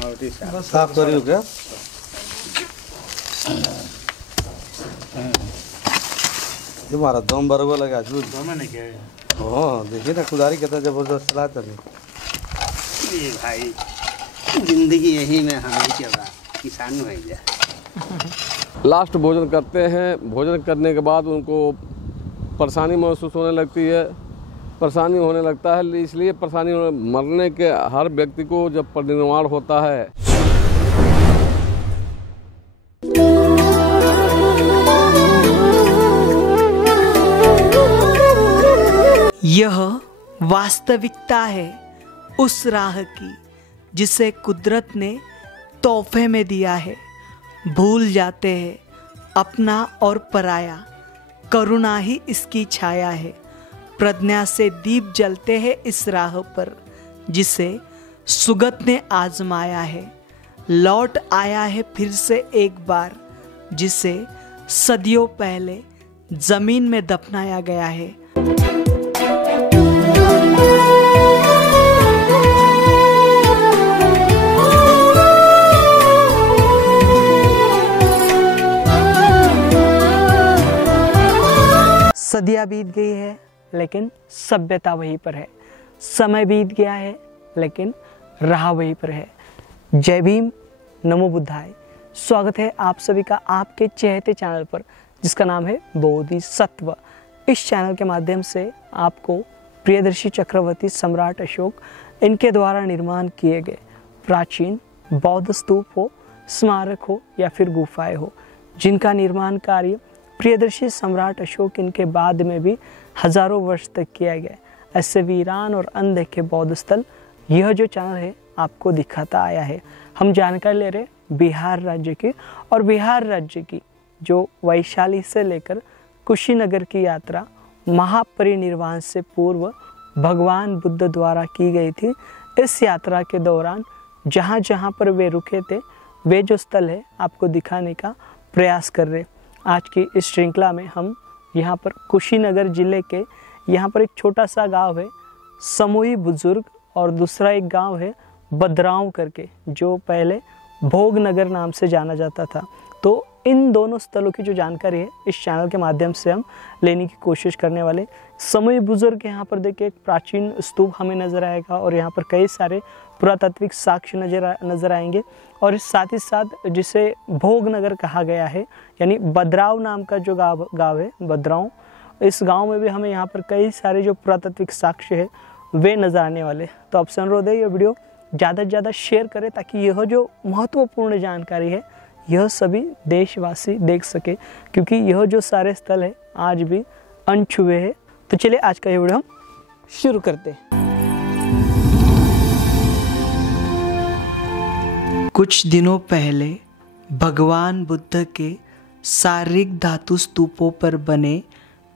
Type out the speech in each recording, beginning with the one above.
साफ करियो क्या? ये मारा दम बरगो लगा छू मैंने क्या हाँ देखिए ना कुदारी कितना जबरदस्त चलाता है ये भाई जिंदगी यही में हम ही चला किसान हो गया। लास्ट भोजन करते हैं। भोजन करने के बाद उनको परेशानी महसूस होने लगती है, परेशानी होने लगता है। इसलिए परेशानी मरने के हर व्यक्ति को जब परिनिर्वाण होता है यह वास्तविकता है उस राह की जिसे कुदरत ने तोहफे में दिया है। भूल जाते हैं अपना और पराया, करुणा ही इसकी छाया है। प्रज्ञा से दीप जलते हैं इस राह पर जिसे सुगत ने आजमाया है। लौट आया है फिर से एक बार जिसे सदियों पहले जमीन में दफनाया गया है। सदियां बीत गई है लेकिन सभ्यता वहीं पर है। समय बीत गया है लेकिन राह वहीं पर है। जय भीम, नमो बुद्धाय। स्वागत है आप सभी का आपके चहेते चैनल पर जिसका नाम है बोधिसत्व। इस चैनल के माध्यम से आपको प्रियदर्शी चक्रवर्ती सम्राट अशोक इनके द्वारा निर्माण किए गए प्राचीन बौद्ध स्तूप हो, स्मारक हो या फिर गुफाएं हो, जिनका निर्माण कार्य प्रियदर्शी सम्राट अशोक इनके बाद में भी हजारों वर्ष तक किया गया, ऐसे वीरान और अनदेखे बौद्ध स्थल यह जो चैनल है आपको दिखाता आया है। हम जानकारी ले रहे बिहार राज्य की, और बिहार राज्य की जो वैशाली से लेकर कुशीनगर की यात्रा महापरिनिर्वाण से पूर्व भगवान बुद्ध द्वारा की गई थी। इस यात्रा के दौरान जहाँ जहाँ पर वे रुके थे वे जो स्थल है आपको दिखाने का प्रयास कर रहे। आज की इस श्रृंखला में हम यहाँ पर कुशीनगर जिले के यहाँ पर एक छोटा सा गांव है समूही बुजुर्ग, और दूसरा एक गांव है बदराव करके जो पहले भोगनगर नाम से जाना जाता था। तो इन दोनों स्थलों की जो जानकारी है इस चैनल के माध्यम से हम लेने की कोशिश करने वाले। समूही बुजुर्ग यहाँ पर देखिए एक प्राचीन स्तूप हमें नजर आएगा और यहाँ पर कई सारे पुरातात्विक साक्ष्य नजर आएंगे। और इस साथ ही साथ जिसे भोगनगर कहा गया है यानी बदराव नाम का जो गाँव है बदराव, इस गांव में भी हमें यहाँ पर कई सारे जो पुरातात्विक साक्ष्य है वे नजर आने वाले। तो आपसे अनुरोध है ये वीडियो ज़्यादा से ज़्यादा शेयर करें ताकि यह जो महत्वपूर्ण जानकारी है यह सभी देशवासी देख सके, क्योंकि यह जो सारे स्थल है आज भी अनछुए हैं। तो चलिए आज का ये वीडियो हम शुरू करते हैं। कुछ दिनों पहले भगवान बुद्ध के शारीरिक धातु स्तूपों पर बने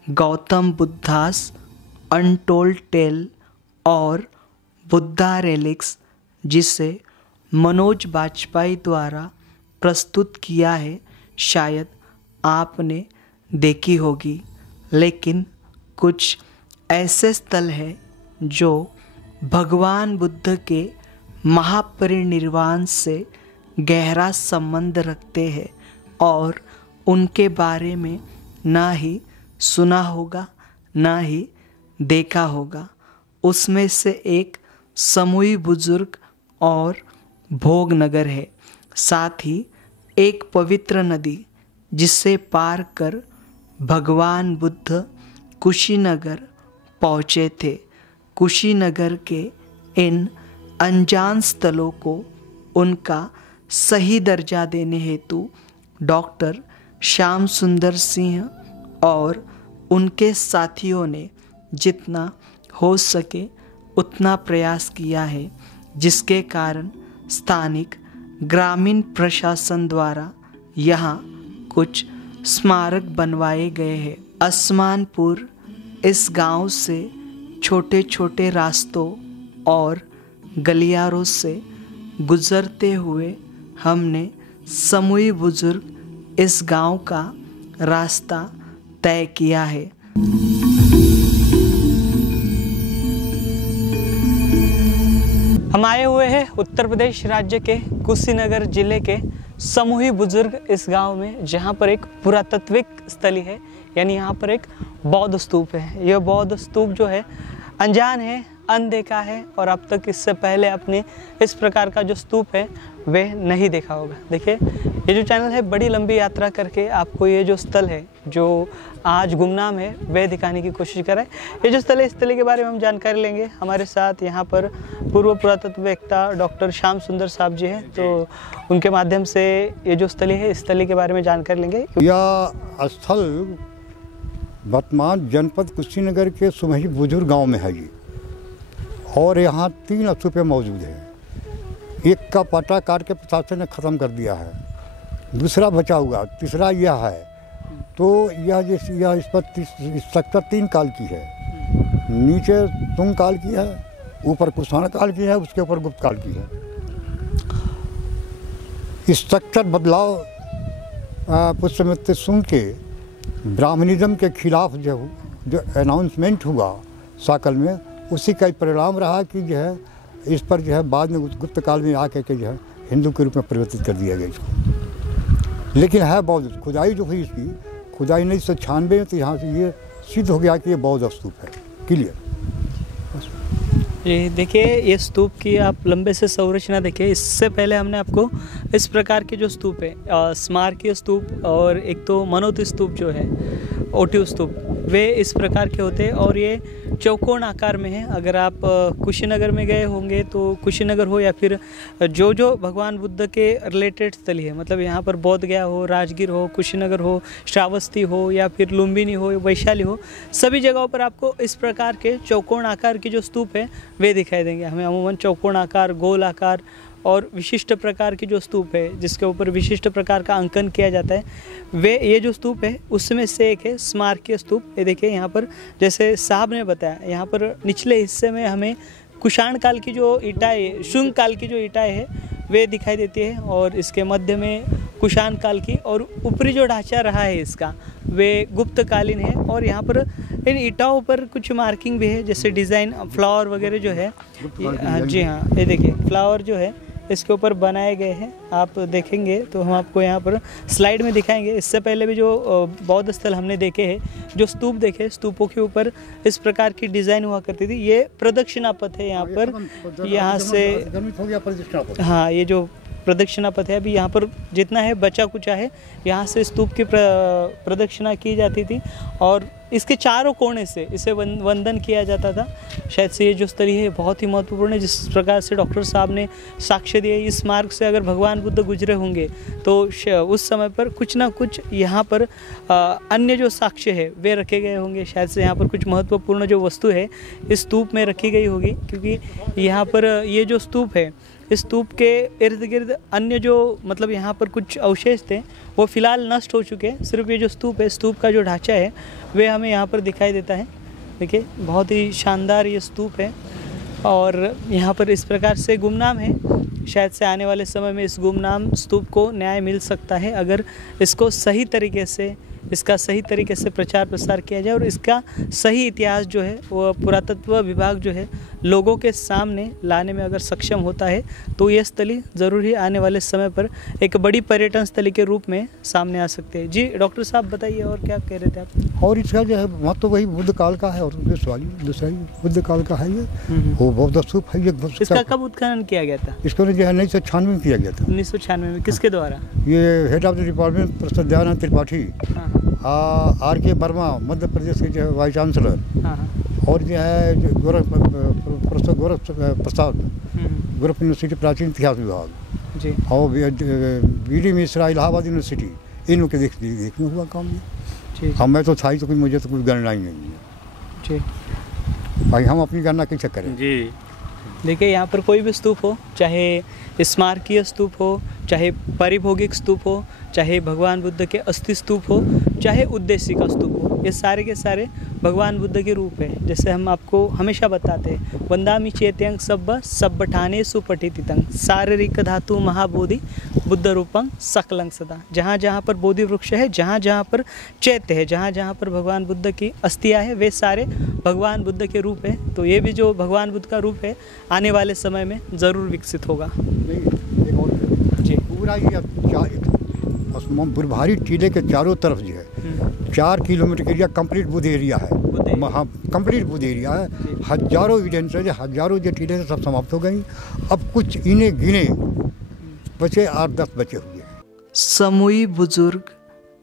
गौतम बुद्धास अनटोल्ड टेल और बुद्धा रेलिक्स, जिसे मनोज बाजपेयी द्वारा प्रस्तुत किया है, शायद आपने देखी होगी। लेकिन कुछ ऐसे स्थल हैं जो भगवान बुद्ध के महापरिनिर्वाण से गहरा संबंध रखते हैं और उनके बारे में ना ही सुना होगा ना ही देखा होगा। उसमें से एक समूही बुजुर्ग और भोगनगर है, साथ ही एक पवित्र नदी जिसे पार कर भगवान बुद्ध कुशीनगर पहुँचे थे। कुशीनगर के इन अनजान स्थलों को उनका सही दर्जा देने हेतु डॉक्टर श्याम सुंदर सिंह और उनके साथियों ने जितना हो सके उतना प्रयास किया है, जिसके कारण स्थानिक ग्रामीण प्रशासन द्वारा यहाँ कुछ स्मारक बनवाए गए हैं। असमानपुर इस गांव से छोटे छोटे रास्तों और गलियारों से गुजरते हुए हमने समूही बुजुर्ग इस गांव का रास्ता तय किया है। हम हम आए हुए हैं उत्तर प्रदेश राज्य के कुशीनगर जिले के समूही बुजुर्ग इस गांव में, जहां पर एक पुरातात्विक स्थली है, यानी यहाँ पर एक बौद्ध स्तूप है। यह बौद्ध स्तूप जो है अनजान है, अनदेखा है, और अब तक इससे पहले अपने इस प्रकार का जो स्तूप है वह नहीं देखा होगा। देखिए, ये जो चैनल है बड़ी लंबी यात्रा करके आपको ये जो स्थल है जो आज गुमनाम है वह दिखाने की कोशिश कर रहा है। ये जो स्थल है, इस स्थल के बारे में हम जानकारी लेंगे। हमारे साथ यहाँ पर पूर्व पुरातत्ववेत्ता डॉक्टर श्याम सुंदर साहब जी हैं, तो उनके माध्यम से ये जो स्थली है इस स्थली के बारे में जानकारी लेंगे। यह स्थल वर्तमान जनपद कुशीनगर के सुमही बुजुर्ग गांव में है ये, और यहाँ 3 स्तूप मौजूद हैं। एक का पट्टा काट के प्रशासन ने ख़त्म कर दिया है, दूसरा बचा हुआ, तीसरा यह है। तो यह इस पर स्ट्रक्चर 3 काल की है। नीचे तुंग काल की है, ऊपर कुषाण काल की है, उसके ऊपर गुप्त काल की है। स्ट्रक्चर बदलाव पुष्यमित्र सुंग के ब्राह्मणिज्म के खिलाफ जो अनाउंसमेंट हुआ साकल में, उसी का परिणाम रहा कि जो है इस पर जो है बाद में गुप्त काल में आके के जो है हिंदू के रूप में परिवर्तित कर दिया गया इसको। लेकिन है बौद्ध। खुदाई जो हुई इसकी, खुदाई 1996 में, तो यहाँ से ये सिद्ध हो गया कि ये बौद्ध स्तूप है। क्लियर। ये देखिए, ये स्तूप की आप लंबे से संरचना देखिए। इससे पहले हमने आपको इस प्रकार के जो स्तूप है, स्मारकीय स्तूप और एक तो मनोत स्तूप जो है, ओटिव स्तूप, वे इस प्रकार के होते हैं और ये चौकोन आकार में है। अगर आप कुशीनगर में गए होंगे तो कुशीनगर हो या फिर जो भगवान बुद्ध के रिलेटेड स्थली है, मतलब यहाँ पर बोध गया हो, राजगीर हो, कुशीनगर हो, श्रावस्ती हो या फिर लुम्बिनी हो, वैशाली हो, सभी जगहों पर आपको इस प्रकार के चौकोन आकार की जो स्तूप है वे दिखाई देंगे। हमें अमूमन चौकोन आकार, गोल आकार और विशिष्ट प्रकार की जो स्तूप है जिसके ऊपर विशिष्ट प्रकार का अंकन किया जाता है, वे ये जो स्तूप है उसमें से एक है स्मारकीय स्तूप। ये देखिए, यहाँ पर जैसे साहब ने बताया, यहाँ पर निचले हिस्से में हमें कुषाण काल की जो ईंटें, शुंग काल की जो ईंटें है वे दिखाई देती है, और इसके मध्य में कुषाण काल की, और ऊपरी जो ढांचा रहा है इसका वे गुप्तकालीन है। और यहाँ पर इन ईंटों पर कुछ मार्किंग भी है, जैसे डिज़ाइन, फ्लावर वगैरह जो है। जी हाँ, ये देखिए फ्लावर जो है इसके ऊपर बनाए गए हैं। आप देखेंगे तो हम आपको यहाँ पर स्लाइड में दिखाएंगे। इससे पहले भी जो बौद्ध स्थल हमने देखे हैं, जो स्तूप देखे, स्तूपों के ऊपर इस प्रकार की डिज़ाइन हुआ करती थी। ये प्रदक्षिणा पथ है यहाँ पर, यहाँ से, हाँ, ये जो प्रदक्षिणा पथ है, अभी यहाँ पर जितना है बचा कुचा है, यहाँ से स्तूप की प्रदक्षिणा की जाती थी और इसके चारों कोने से इसे वंदन किया जाता था। शायद से ये जो स्थली है बहुत ही महत्वपूर्ण है। जिस प्रकार से डॉक्टर साहब ने साक्ष्य दिए, इस मार्ग से अगर भगवान बुद्ध गुजरे होंगे तो उस समय पर कुछ ना कुछ यहाँ पर अन्य जो साक्ष्य है वे रखे गए होंगे। शायद से यहाँ पर कुछ महत्वपूर्ण जो वस्तु है इस स्तूप में रखी गई होगी, क्योंकि यहाँ पर ये जो स्तूप है, इस स्तूप के इर्द गिर्द अन्य जो, मतलब यहाँ पर कुछ अवशेष थे वो फिलहाल नष्ट हो चुके हैं। सिर्फ ये जो स्तूप है, स्तूप का जो ढांचा है वे हमें यहाँ पर दिखाई देता है। देखिए, बहुत ही शानदार ये स्तूप है और यहाँ पर इस प्रकार से गुमनाम है। शायद से आने वाले समय में इस गुमनाम स्तूप को न्याय मिल सकता है अगर इसको सही तरीके से, इसका सही तरीके से प्रचार प्रसार किया जाए और इसका सही इतिहास जो है वो पुरातत्व विभाग जो है लोगों के सामने लाने में अगर सक्षम होता है तो ये स्थली ज़रूर ही आने वाले समय पर एक बड़ी पर्यटन स्थली के रूप में सामने आ सकते हैं। जी डॉक्टर साहब बताइए, और क्या कह रहे थे आप? और इसका जो है महत्व तो वही बुद्ध काल का है, और दूसरा ही बुद्ध काल का है। ये वो बौद्ध स्तूप है। ये इसका कब उत्खनन किया गया था? इसको जो है 1996 में किया गया था। 1996 में किसके द्वारा? ये head of the department professor Dayanand Tripathi, R.K. Verma Madhya Pradesh के जो है वाइस चांसलर, और जो है प्रोफेसर गोरख प्रसाद, गोरख यूनिवर्सिटी प्राचीन इतिहास विभाग जी, और B.D. मिश्रा इलाहाबाद यूनिवर्सिटी, इन लोग के देखने हुआ काम ये। अब मैं तो था ही, तो कोई मुझे तो कुछ गणना ही नहीं है जी। भाई हम अपनी गणना कैसे करें जी। देखिए, यहाँ पर कोई भी स्तूप हो, चाहे स्मारकीय स्तूप हो, चाहे पारिभौगिक स्तूप हो, चाहे भगवान बुद्ध के अस्थि स्तूप हो, चाहे उद्देशिका स्तूप हो, ये सारे के सारे भगवान बुद्ध के रूप है। जैसे हम आपको हमेशा बताते हैं, वंदामि चेत्यंग सब्ब सब्बठाने सुपठितितं शारीरिक धातु महाबोधि बुद्ध रूपं सकलं सदा। जहाँ जहाँ पर बोधि वृक्ष है, जहाँ जहाँ पर चैत्य है, जहाँ जहाँ पर भगवान बुद्ध की अस्थियाँ है, वे सारे भगवान बुद्ध के रूप है। तो ये भी जो भगवान बुद्ध का रूप है आने वाले समय में ज़रूर विकसित होगा। जी पूरा ये बुरभारी टीले के चारों तरफ जो है 4 किलोमीटर के एरिया कंप्लीट बुद्ध एरिया है। हाँ, कंप्लीट बुद्ध एरिया है। हजारों एविडेंस है, हजारों जो टीले सब समाप्त हो गई। अब कुछ इन्हें गिने बचे 8-10 बचे हुए हैं। समूही बुजुर्ग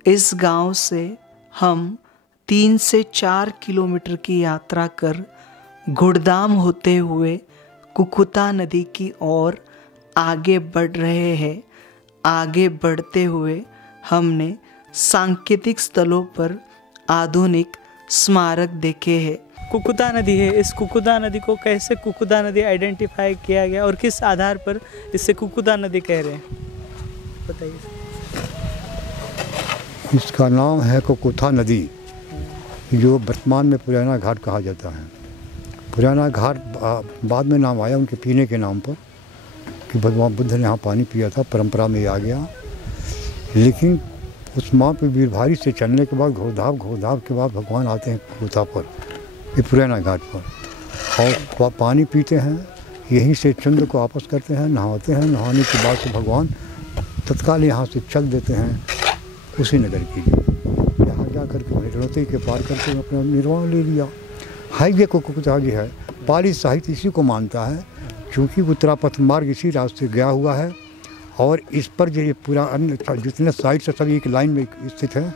इस गांव से हम 3 से 4 किलोमीटर की यात्रा कर घुड़दाम होते हुए कुकुता नदी की ओर आगे बढ़ रहे हैं। आगे बढ़ते हुए हमने सांकेतिक स्थलों पर आधुनिक स्मारक देखे हैं। कुकुता नदी है, इस कुकुता नदी को कैसे कुकुता नदी आइडेंटिफाई किया गया और किस आधार पर इसे कुकुता नदी कह रहे हैं, बताइए। इसका नाम है कुकुथा नदी, जो वर्तमान में पुराना घाट कहा जाता है। पुराना घाट बाद में नाम आया उनके पीने के नाम पर, कि भगवान बुद्ध ने यहाँ पानी पिया था, परंपरा में आ गया। लेकिन उस माँ पे वीरभारी से चलने के बाद घोड़धाव के बाद भगवान आते हैं कुकुता पर, ये पुराना घाट पर, और पानी पीते हैं। यहीं से चंद्र को वापस करते हैं, नहाते हैं। नहाने के बाद तो भगवान तत्काल यहाँ से चल देते हैं उसी नगर की। यहाँ जा कर के हिरौती के पार करके अपना निर्वाण ले लिया। हाईवे को कुकुता जी है, पाली साहित्य इसी को मानता है, क्योंकि उत्तरापथ मार्ग इसी रास्ते गया हुआ है। और इस पर जो ये पूरा अन्य जितने साइड से सभी एक लाइन में स्थित है,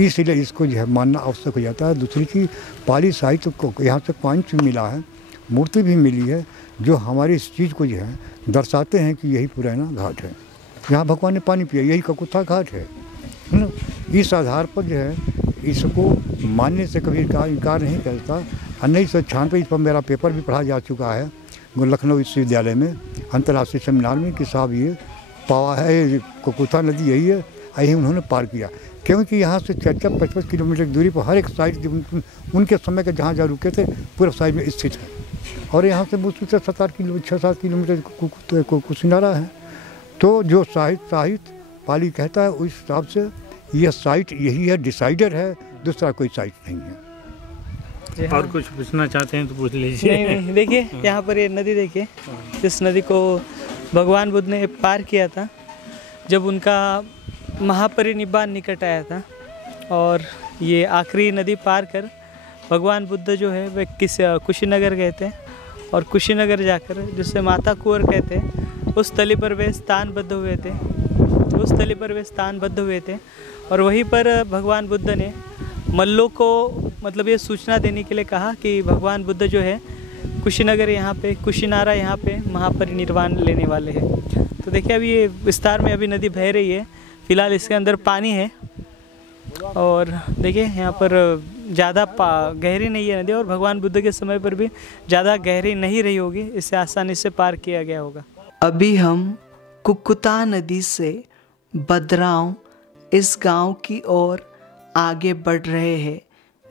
इसलिए इसको जो है मानना आवश्यक हो जाता है। दूसरी चीज़, पाली साहित्य को यहाँ से 5 मिला है, मूर्ति भी मिली है, जो हमारी इस चीज़ को जो है दर्शाते हैं कि यही पुराना घाट है, यहाँ भगवान ने पानी पिया, यही कुकुता घाट है ना। इस आधार पर जो है इसको मानने से कभी इनकार नहीं करता। 1996 इस पर मेरा पेपर भी पढ़ा जा चुका है लखनऊ विश्वविद्यालय में, अंतर्राष्ट्रीय सेमिनार में, कि साहब ये पावा है, कुकुता नदी यही है, यही उन्होंने पार किया। क्योंकि यहाँ से 4-5 किलोमीटर की दूरी पर हर एक साइड उनके समय के जहाँ रुके थे पूरा साइड में स्थित है। और यहाँ से मुश्किल से 6-7 किलोमीटर कुशीनारा है। तो जो साहित्य पाली कहता है उस हिसाब से यह साइट यही है, डिसाइडर है, दूसरा कोई साइट नहीं है। और कुछ पूछना चाहते हैं तो पूछ लीजिए। नहीं, देखिए यहाँ पर ये नदी देखिए, इस नदी को भगवान बुद्ध ने पार किया था जब उनका महापरिनिर्वाण निकट आया था। और ये आखिरी नदी पार कर भगवान बुद्ध जो है वे कुशीनगर गए थे, और कुशीनगर जाकर जिसे माता कुंवर कहते हैं उस स्थली पर वे स्थानबद्ध हुए थे। और वहीं पर भगवान बुद्ध ने मल्लों को मतलब ये सूचना देने के लिए कहा कि भगवान बुद्ध जो है कुशीनगर यहाँ पे, कुशीनारा यहाँ पे महापरिनिर्वाण लेने वाले हैं। तो देखिए अभी ये विस्तार में अभी नदी बह रही है, फिलहाल इसके अंदर पानी है। और देखिए यहाँ पर ज़्यादा गहरी नहीं है नदी, और भगवान बुद्ध के समय पर भी ज़्यादा गहरी नहीं रही होगी, इससे आसानी से पार किया गया होगा। अभी हम कुकुता नदी से बदराव इस गांव की ओर आगे बढ़ रहे हैं,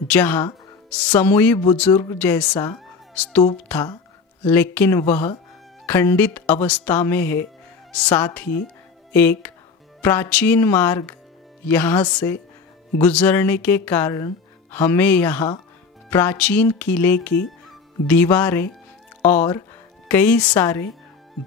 जहां समूही बुजुर्ग जैसा स्तूप था, लेकिन वह खंडित अवस्था में है। साथ ही एक प्राचीन मार्ग यहाँ से गुजरने के कारण हमें यहाँ प्राचीन किले की दीवारें और कई सारे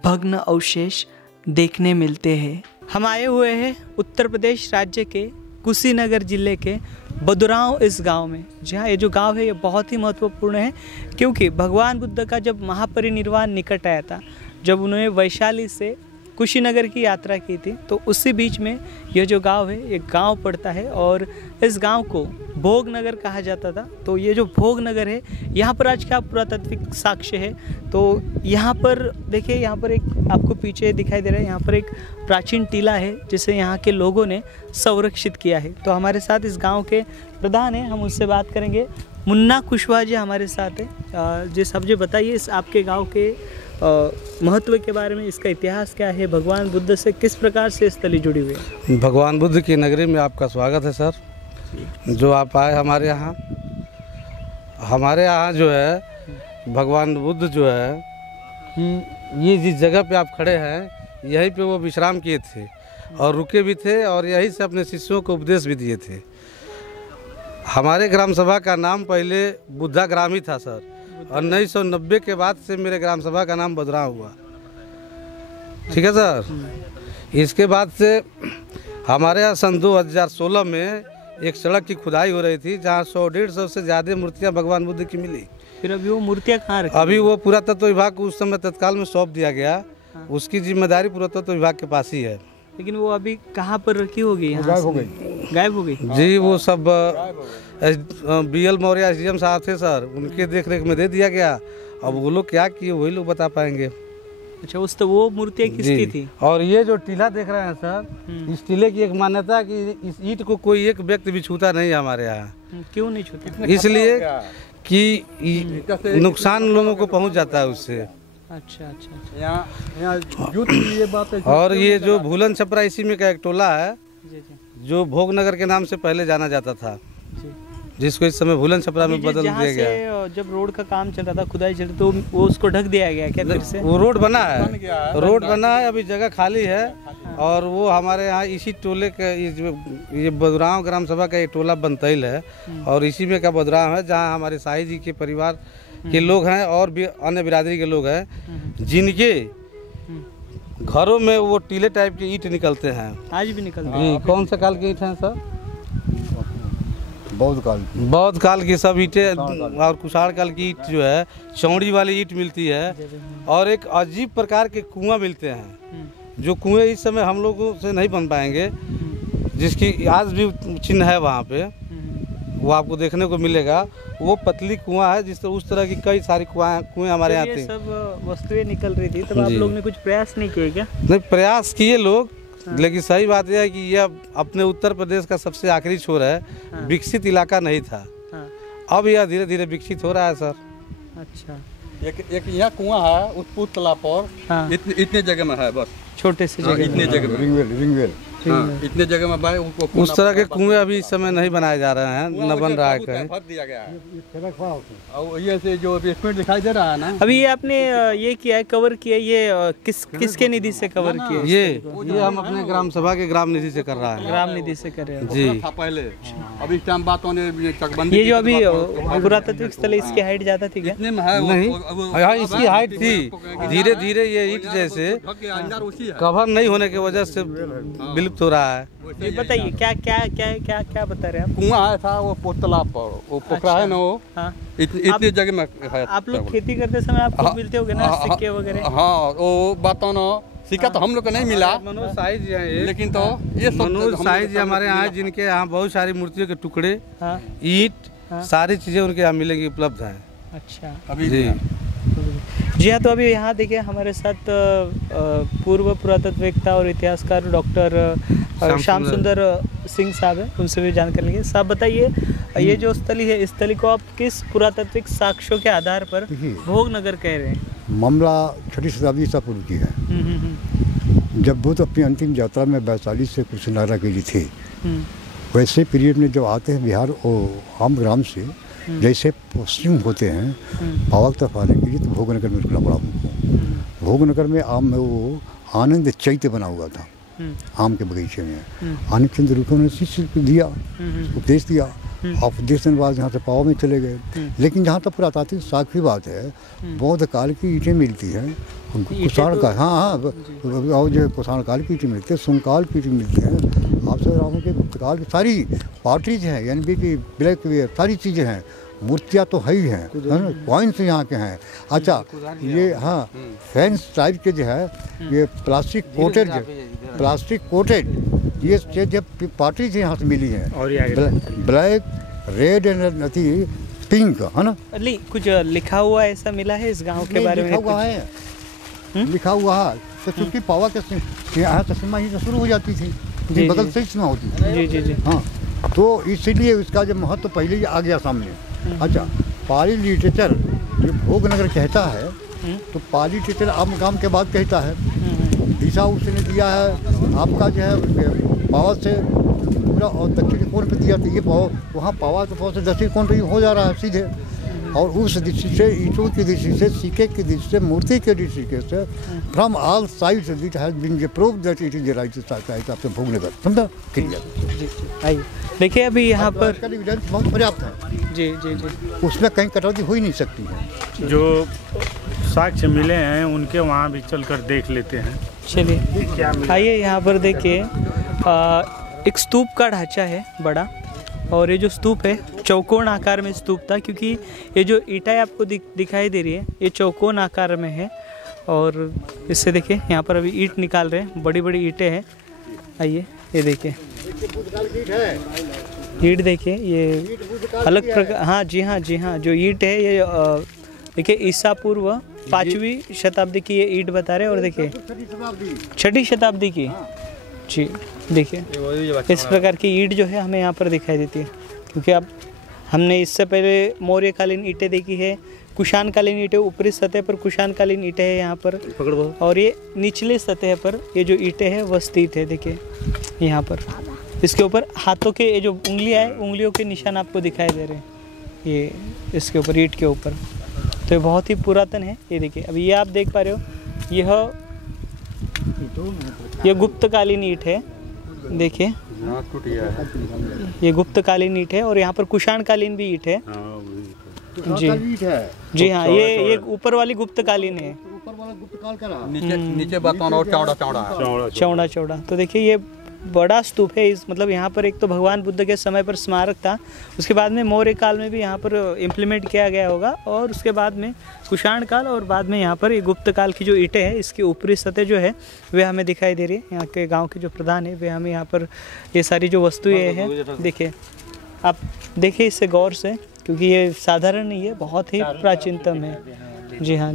भग्न अवशेष देखने मिलते हैं। हम आए हुए हैं उत्तर प्रदेश राज्य के कुशीनगर जिले के बदुराव इस गांव में। जहाँ ये जो गांव है ये बहुत ही महत्वपूर्ण है, क्योंकि भगवान बुद्ध का जब महापरिनिर्वाण निकट आया था, जब उन्होंने वैशाली से कुशीनगर की यात्रा की थी, तो उसी बीच में यह जो गांव है ये गांव पड़ता है। और इस गांव को भोगनगर कहा जाता था। तो ये जो भोगनगर है, यहाँ पर आज क्या पुरातात्विक साक्ष्य है, तो यहाँ पर देखिए, यहाँ पर एक आपको पीछे दिखाई दे रहा है, यहाँ पर एक प्राचीन टीला है जिसे यहाँ के लोगों ने संरक्षित किया है। तो हमारे साथ इस गाँव के प्रधान हैं, हम उससे बात करेंगे। मुन्ना कुशवाहा जी हमारे साथ है। जी साहब जी बताइए, इस आपके गाँव के महत्व के बारे में, इसका इतिहास क्या है, भगवान बुद्ध से किस प्रकार से स्थली जुड़ी हुई है? भगवान बुद्ध की नगरी में आपका स्वागत है सर। जो आप आए हमारे यहाँ। हमारे यहाँ जो है भगवान बुद्ध जो है कि ये जिस जगह पे आप खड़े हैं यहीं पे वो विश्राम किए थे और रुके भी थे और यहीं से अपने शिष्यों को उपदेश भी दिए थे। हमारे ग्राम सभा का नाम पहले बुद्धा ग्राम ही था सर, और 1990 के बाद से मेरे ग्राम सभा का नाम बदलाव हुआ। ठीक है सर। इसके बाद से हमारे यहाँ सन 2016 में एक सड़क की खुदाई हो रही थी जहाँ 100-150 से ज़्यादा मूर्तियाँ भगवान बुद्ध की मिली। फिर अभी वो मूर्तियाँ कहाँ रखी? अभी वो पुरातत्व विभाग को उस समय तत्काल में सौंप दिया गया। उसकी जिम्मेदारी पुरातत्व विभाग के पास ही है। लेकिन वो अभी कहाँ पर रखी होगी? गायब हो गई। गायब हो गई जी। वो सब BL मौर्य SDM साहब थे सर, उनके देख रेख में दे दिया गया। अब वो लोग क्या किए वही लोग बता पाएंगे। अच्छा, उस तो वो मूर्तियाँ किसकी थी? और ये जो टीला देख रहे हैं सर, इस टीले की एक मान्यता है कि इस ईंट को कोई एक व्यक्ति भी छूता नहीं है हमारे यहाँ। क्यों नहीं छूते? इसलिए कि नुकसान लोगों को पहुंच जाता है उससे। अच्छा अच्छा। ये बात है। और ये जो भूलन छपरा इसी में का एक टोला है जी जी जो भोगनगर के नाम से पहले जाना जाता था, जी। जिसको इस समय भूलन छपरा में बदल जहाँ दिया गया है। से जब रोड का काम चल रहा था, खुदाई चल रही, तो वो उसको ढक दिया गया क्या फिर से? वो रोड बना है, रोड बना है, अभी जगह खाली है। और वो हमारे यहाँ इसी टोले के ये बदुराव ग्राम सभा का एक टोला बनतैल है और इसी में का बदुराव है जहाँ हमारे शाही जी के परिवार के लोग हैं और भी अन्य बिरादरी के लोग हैं जिनके घरों में वो टीले टाइप के ईंट निकलते हैं। आज भी निकलते हैं? जी। कौन सा काल के ईंट हैं सर? बौद्ध काल की सब ईंटें और कुषाण काल की ईंट जो है चौड़ी वाली ईंट मिलती है। और एक अजीब प्रकार के कुआं मिलते हैं जो कुएं इस समय हम लोगों से नहीं बन पाएंगे, जिसकी आज भी चिन्ह है वहाँ पे, वो आपको देखने को मिलेगा। वो पतली कुआं है जिस तरह उस तरह की कई सारी कुएं हमारे यहाँ थी। सब वस्तुएं निकल रही थी तब आप लोग ने कुछ प्रयास नहीं किए क्या? नहीं, प्रयास किए लोग, लेकिन सही बात यह है कि यह अपने उत्तर प्रदेश का सबसे आखिरी छोर है। विकसित इलाका नहीं था। अब यह धीरे धीरे विकसित हो रहा है सर। अच्छा। एक यहाँ कुआं है उस पुल तालाब पर, इतने जगह में है, बस छोटे से जगह, इतने जगह में रिंगवेल इतने जगह में भाई उस तरह के कुएं अभी इस समय नहीं बनाए जा रहे हैं, न बन रहा है कहीं। भर दिया गया है। और ये से जो बेसमेंट दिखाई दे रहा है ना, अभी ये आपने ये किया है, कवर किया है, ये किसके निधि से कवर किया? ये हम अपने ग्राम सभा के ग्राम निधि से कर रहा है। ग्राम निधि से कर रहे हैं जी। पहले अभी इस टाइम बातों ने चकबंदी। ये जो अभी पुरातात्विक स्थल, इसकी हाइट ज्यादा थी क्या? नहीं, यहाँ इसकी हाइट थी। धीरे धीरे ये ईंट जैसे कवर नहीं होने की वजह से विलुप्त हो रहा है। ये बताइए क्या क्या क्या क्या क्या बता रहे हैं आप? कुआं था वो तालाब पर, वो पोखरा है ना, वो इतनी जगह में है। आप लोग खेती करते समय आपको मिलते होंगे ना सिक्के वगैरह? हाँ, वो बातों ना सिक्का तो हम लोग को नहीं मिला। मनोज साई जी हैं, लेकिन तो ये मनोज साई जी हमारे यहाँ हैं, जिनके यहाँ बहुत सारी मूर्तियों के टुकड़े, ईंट, सारी चीजें उनके यहाँ मिलेंगी, उपलब्ध हैं। अच्छा। अभी जी हाँ, तो अभी यहाँ देखिए हमारे साथ पूर्व पुरातत्ववेत्ता और इतिहासकार डॉक्टर श्याम सुंदर सिंह साहब हैं, उनसे भी जानकारी लेंगे। साहब बताइए, ये जो स्थली है, इस स्थली को आप किस पुरातात्विक साक्ष्यों के आधार पर भोगनगर कह रहे हैं? मामला 6वीं शताब्दी ईसा पूर्व की है। जब बुद्ध अपनी अंतिम यात्रा में वैशाली से कुशीनगर के लिए थे, वैसे पीरियड में जब आते हैं बिहार और आम ग्राम से जैसे पश्चिम होते हैं पावक तरफ आने के लिए, तो भोगनगर में रुकना पड़ा उनको। भोगनगर में आम में वो आनंद चैत्य बना हुआ था, आम के बगीचे में। आनंद चंद्र रूपों ने शिष्य को दिया, उपदेश दिया। उपदेश देने बाद यहाँ से पावा में चले गए। लेकिन जहाँ तक पुरातात्विक साक्ष्य की बात है, बौद्ध काल की ईंटें मिलती हैं, कुषाण का, हाँ, और जो कुषाण काल की ईंटें मिलती है, सुंकाल की ईंटें मिलती हैं, आपसे रामों के काल की सारी पार्टीज हैं, यानी कि ब्लैक सारी चीज़ें हैं। मूर्तियाँ तो है ही हैं, कॉइन्स यहाँ के हैं। अच्छा, ये हाँ फैंस टाइप के जो है, ये प्लास्टिक कोटेड ये जब पार्टीज यहाँ से मिली हैं, ब्लैक, रेड एंड नथी पिंक, है ना। कुछ लिखा हुआ ऐसा मिला है इस गांव के बारे में? लिखा हुआ है तो चूँकि पावा के यहाँ से सीमा ही शुरू हो जाती थी, बगल से ही सीमा होती थी। जी जी। हाँ, तो इसीलिए इसका जब महत्व पहले ही आ गया सामने। अच्छा, पाली लिटरेचर जो भोगनगर कहता है, तो पाली लिटरेचर आम गांव के बाद कहता है। दिशा उसने दिया है आपका जो है पावा से पूरा और दक्षिणी कोण पे दिया, तो ये पाव वहाँ पावा के पाव से दक्षिणी कोण पे हो जा रहा है सीधे। और उस दृष्टि से ईंटों की दृष्टि से, सिक्के की दृष्टि से, मूर्ति के दृष्टि से from all sides it has been proved that it is the right side of the भूगोल। समझा? क्लियर। आइए देखिए अभी यहाँ पर एविडेंस बहुत पर्याप्त है। जी जी जी उसमें कहीं कटौती हो ही नहीं सकती है। जो साक्ष्य मिले हैं उनके वहाँ भी चलकर देख लेते हैं। चलिए क्या मिला? आइए यहाँ पर देखिए एक स्तूप का ढांचा है बड़ा, और ये जो स्तूप है चौकोन आकार में स्तूप था, क्योंकि ये जो ईंटें आपको दिखाई दे रही है ये चौकोन आकार में है। और इससे देखिए यहाँ पर अभी ईंट निकाल रहे हैं, बड़ी बड़ी ईंटें हैं। आइए ये देखिए ईंट देखिए, ये अलग प्रकार, हाँ जी हाँ, जो ईंट है ये देखिए ईसा पूर्व 5वीं शताब्दी की ये ईंट बता रहे हैं। और देखिए 6ठी शताब्दी की जी, देखिए इस प्रकार की ईंट जो है हमें यहाँ पर दिखाई देती है, क्योंकि अब हमने इससे पहले मौर्यकालीन ईंटें देखी है, कुषाणकालीन ईंटें ऊपरी सतह पर कुषाणकालीन ईंटें हैं यहाँ पर, और ये निचले सतह पर ये जो ईंटें हैं वह स्थित है। देखिए यहाँ पर इसके ऊपर हाथों के ये जो उंगलियाँ हैं, उंगलियों के निशान आपको दिखाई दे रहे हैं ये इसके ऊपर, ईंट के ऊपर। तो ये बहुत ही पुरातन है। ये देखिए अभी ये आप देख पा रहे हो, यह गुप्तकालीन ईंट है। देखिए ये गुप्तकालीन ईंट है, और यहाँ पर कुषाणकालीन भी ईंट है। जी हाँ, ये ऊपर वाली गुप्तकालीन है, नीचे बताना और चौड़ा। चौड़ा। तो देखिए ये बड़ा स्तूप है। इस मतलब यहाँ पर एक तो भगवान बुद्ध के समय पर स्मारक था, उसके बाद में मौर्य काल में भी यहाँ पर इम्प्लीमेंट किया गया होगा, और उसके बाद में कुषाण काल, और बाद में यहाँ पर ये गुप्त काल की जो ईंटें हैं इसकी ऊपरी सतह जो है वे हमें दिखाई दे रही है। यहाँ के गांव के जो प्रधान है वे हमें यहाँ पर ये सारी जो वस्तुएं हैं, देखिए आप देखिए इससे गौर से, क्योंकि ये साधारण नहीं है, बहुत ही प्राचीनतम है। जी हाँ,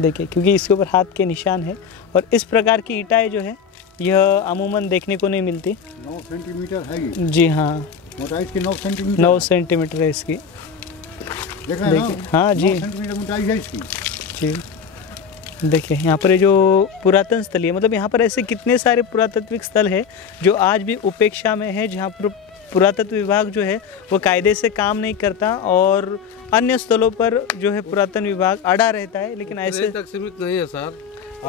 देखिए क्योंकि इसके ऊपर हाथ के निशान है, और इस प्रकार की ईंटें जो है यह अमूमन देखने को नहीं मिलती। 9 सेंटीमीटर है ये। जी हाँ, मोटाई इसकी 9 सेंटीमीटर। 9 सेंटीमीटर है इसकी। देख रहे हैं? हाँ जी 9 सेंटीमीटर मोटाई है इसकी। जी देखिए यहाँ पर ये जो पुरातन स्थल है, मतलब यहाँ पर ऐसे कितने सारे पुरातात्विक स्थल है जो आज भी उपेक्षा में है, जहाँ पर पुरातत्व विभाग जो है वो कायदे से काम नहीं करता, और अन्य स्थलों पर जो है पुरातन विभाग अड़ा रहता है। लेकिन ऐसे तक सीमित नहीं है सर।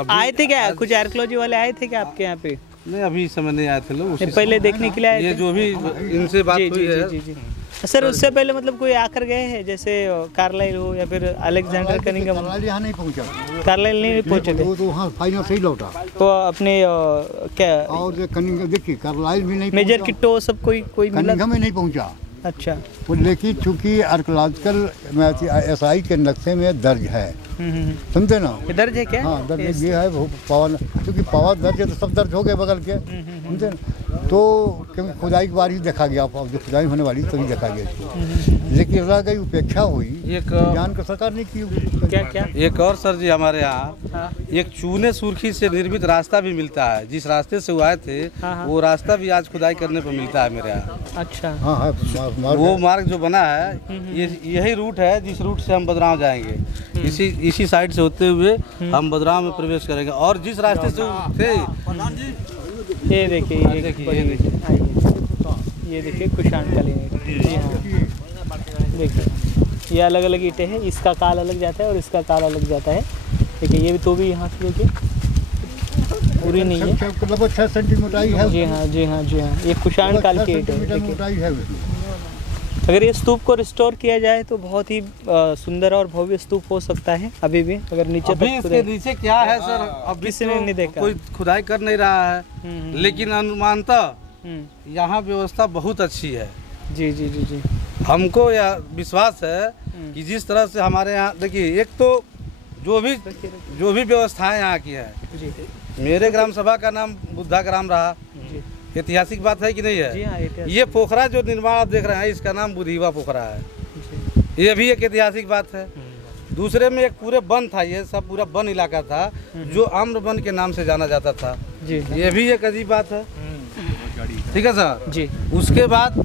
आए थे क्या कुछ आर्कियोलॉजी वाले आए थे क्या आपके यहाँ पे? नहीं, अभी इस समय नहीं आए थे लोग, पहले देखने के लिए आए ये थे? जो भी इनसे बात हुई है। जी। सर उससे पहले मतलब कोई आकर गए हैं, जैसे कार्लाइल हो या फिर अलेक्जेंडर कनिंघम? यहाँ नहीं पहुँचा, कार्लाइल नहीं पहुंचे थे, वो तो वहाँ फाइनल से ही लौटा। तो अपने क्या और कनिंघम देखिए, कार्लाइल भी नहीं, मेजर किट्टो सब कोई मिला? कनिंघम में नहीं पहुँचा। अच्छा। वो लेकिन चूंकि आर्कियोलॉजिकल SI के नक्शे में दर्ज है, समझे ना? ये दर्ज है क्या? हाँ दर्ज ये है पावा, क्योंकि पावा दर्ज है तो सब दर्ज हो गए बगल के, समझे ना? तो क्योंकि खुदाई की बारी देखा गया, जो खुदाई होने वाली तभी देखा गया इसको, लेकिन रह गई उपेक्षा हुई, ज्ञान का सरकार नहीं की। क्या एक और सर जी हमारे यहाँ एक चूने सुर्खी से निर्मित रास्ता भी मिलता है, जिस रास्ते से वो आए थे वो रास्ता भी आज खुदाई करने पर मिलता है मेरे यहाँ। अच्छा। हाँ वो मार्ग जो बना है ये यही रूट है जिस रूट से हम बदराव जाएंगे, इसी साइड से होते हुए हम बदराव में प्रवेश करेंगे। और जिस रास्ते से थे, ये देखिए ये देखिए कुषाणकालीन ईंट। जी हाँ, देखिए ये अलग अलग ईंटें हैं, इसका काल अलग जाता है और इसका काल अलग जाता है। देखिए ये तो भी यहाँ से देखिए पूरी नहीं है, लगभग 6 सेंटीमीटर मोटाई है। जी हाँ, ये कुषाण काल की ईंट है। मोटाई है। अगर ये स्तूप को रिस्टोर किया जाए तो बहुत ही सुंदर और भव्य स्तूप हो सकता है। अभी भी अगर नीचे इसके नीचे क्या है सर, अब किसी ने नहीं देखा, कोई खुदाई कर नहीं रहा है, लेकिन अनुमानतः यहाँ व्यवस्था बहुत अच्छी है। जी हमको यह विश्वास है कि जिस तरह से हमारे यहाँ देखिए, एक तो जो भी व्यवस्थाएं यहाँ की है, मेरे ग्राम सभा का नाम बुद्धा ग्राम रहा, ऐतिहासिक बात है कि नहीं है? जी हाँ, ये पोखरा जो निर्माण आप देख रहे हैं इसका नाम बुधिवा पोखरा है, ये भी एक ऐतिहासिक बात है। दूसरे में एक पूरे वन था, ये सब पूरा वन इलाका था जो आम्र वन के नाम से जाना जाता था, ये भी एक अजीब बात है। ठीक है सर जी। उसके बाद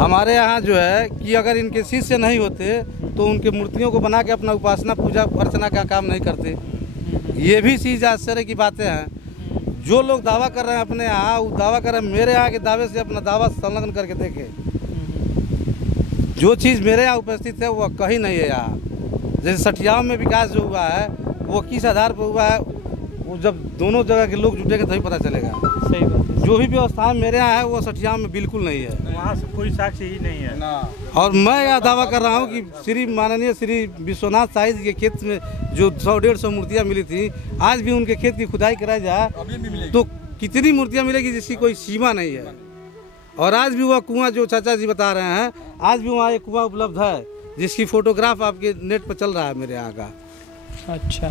हमारे यहाँ जो है कि अगर इनके शिष्य नहीं होते तो उनके मूर्तियों को बना के अपना उपासना पूजा अर्चना का काम नहीं करते, ये भी चीज़ आश्चर्य की बातें हैं। जो लोग दावा कर रहे हैं अपने यहाँ, वो दावा कर रहे हैं मेरे यहाँ के दावे से अपना दावा संलग्न करके देखे। जो चीज़ मेरे यहाँ उपस्थित है वो कहीं नहीं है यहाँ। जैसे सठियाओं में विकास जो हुआ है वो किस आधार पर हुआ है, वो जब दोनों जगह के लोग जुटेंगे तभी पता चलेगा। सही बात है। जो भी व्यवस्था मेरे यहाँ है वो सठियाओं में बिल्कुल नहीं है। वहाँ से कोई साक्ष्य ही नहीं है। और मैं यह दावा कर रहा हूँ कि श्री माननीय श्री विश्वनाथ शाही जी के खेत में जो 100-150 मूर्तियाँ मिली थी, आज भी उनके खेत की खुदाई कराई जाए तो कितनी मूर्तियाँ मिलेगी जिसकी कोई सीमा नहीं है। और आज भी वह कुआं जो चाचा जी बता रहे हैं, आज भी वहाँ एक कुआं उपलब्ध है जिसकी फोटोग्राफ आपके नेट पर चल रहा है मेरे यहाँ का। अच्छा।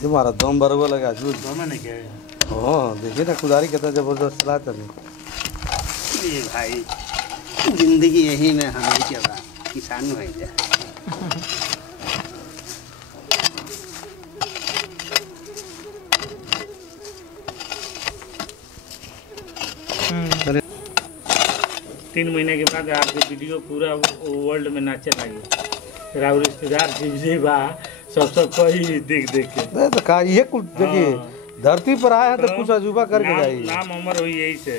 हमारा दम बरबर लगा जो मैंने क्या है? हाँ देखिए ना खुदारी कितना जबरदस्त चलाते हैं। ये भाई जिंदगी यही में हमें क्या बा किसान हो जाए। चले 3 महीने के बाद आपके वीडियो पूरा वर्ल्ड में नाचे लगी। राहुल रिश्तेदार जी बा सब कही देख के नहीं तो का ये कुछ देखिए धरती पर आए हैं तो कुछ अजूबा करके जाइए। नाम अमर हुई यही से।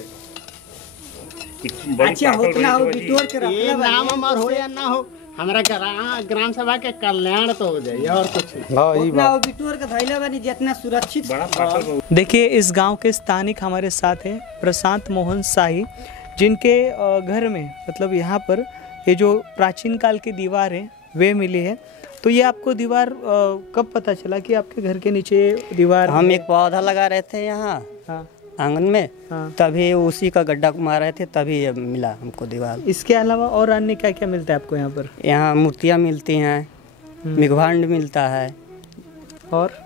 अच्छा होतना हो बिटोर के रख ये नाम अमर हो या ना हो, हमारा ग्राम सभा के कल्याण तो हो जाए और कुछ। हाँ ये उतना हो बात बिटोर के धैले बनी जितना सुरक्षित। बड़ा फाटल देखिए इस गांव के स्थानिक हमारे साथ हैं प्रशांत मोहन शाही, जिनके घर में मतलब यहाँ पर ये जो प्राचीन काल की दीवार है वे मिली है। तो ये आपको दीवार कब पता चला कि आपके घर के नीचे दीवार? हम एक पौधा लगा रहे थे यहाँ हाँ आंगन में, हाँ। तभी उसी का गड्ढा मार रहे थे, तभी ये मिला हमको दीवार। इसके अलावा और अन्य क्या क्या मिलता है आपको यहाँ पर? यहाँ मूर्तियाँ मिलती हैं, मेघभांड मिलता है, और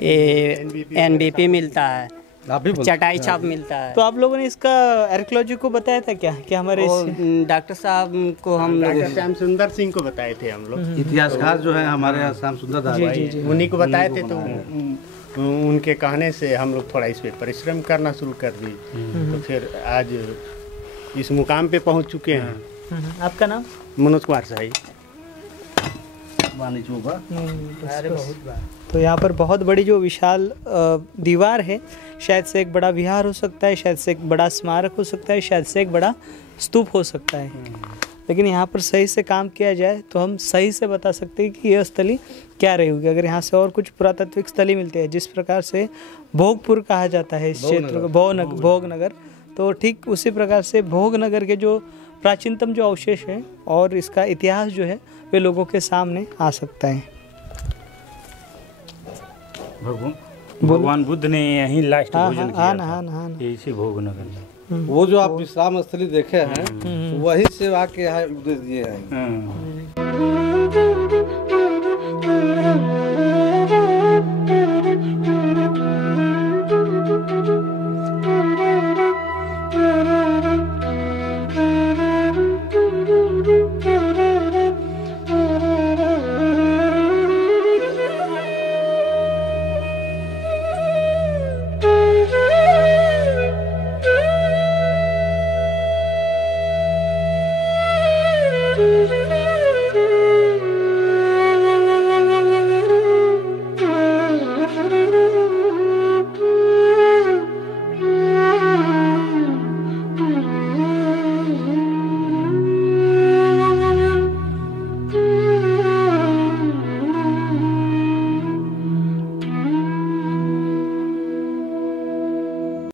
ये NBP मिलता है, आप भी बोलो। चटाई छाप मिलता है। तो आप लोगों ने इसका आर्कियोलॉजी को बताया था क्या कि हमारे और डॉक्टर साहब को हम लोग श्याम सुंदर सिंह को बताए थे हम लोग। इतिहासकार जो है हमारे यहाँ श्याम सुंदर दास भाई, उन्हीं को बताए थे तो उनके कहने से हम लोग थोड़ा इस पे परिश्रम करना शुरू कर दिए। तो फिर आज इस मुकाम पे पहुंच चुके हैं। आपका नाम? मनोज कुमार शाही। तो यहाँ पर बहुत बड़ी जो विशाल दीवार है, शायद से एक बड़ा विहार हो सकता है, शायद से एक बड़ा स्मारक हो सकता है, शायद से एक बड़ा स्तूप हो सकता है। लेकिन यहाँ पर सही से काम किया जाए तो हम सही से बता सकते हैं कि यह स्थली क्या रही होगी। अगर यहाँ से और कुछ पुरातात्विक स्थली मिलती है, जिस प्रकार से भोगपुर कहा जाता है इस क्षेत्र को, भोगनगर, तो ठीक उसी प्रकार से भोगनगर के जो प्राचीनतम जो अवशेष है और इसका इतिहास जो है वे लोगों के सामने आ सकता है। भगवान बुद्ध ने यही लास्ट भोजन किया था। हाँ। यही से भोगनगर में। वो जो आप विश्राम स्थली देखे हैं वही से आके यहाँ उपदेश दिए हैं।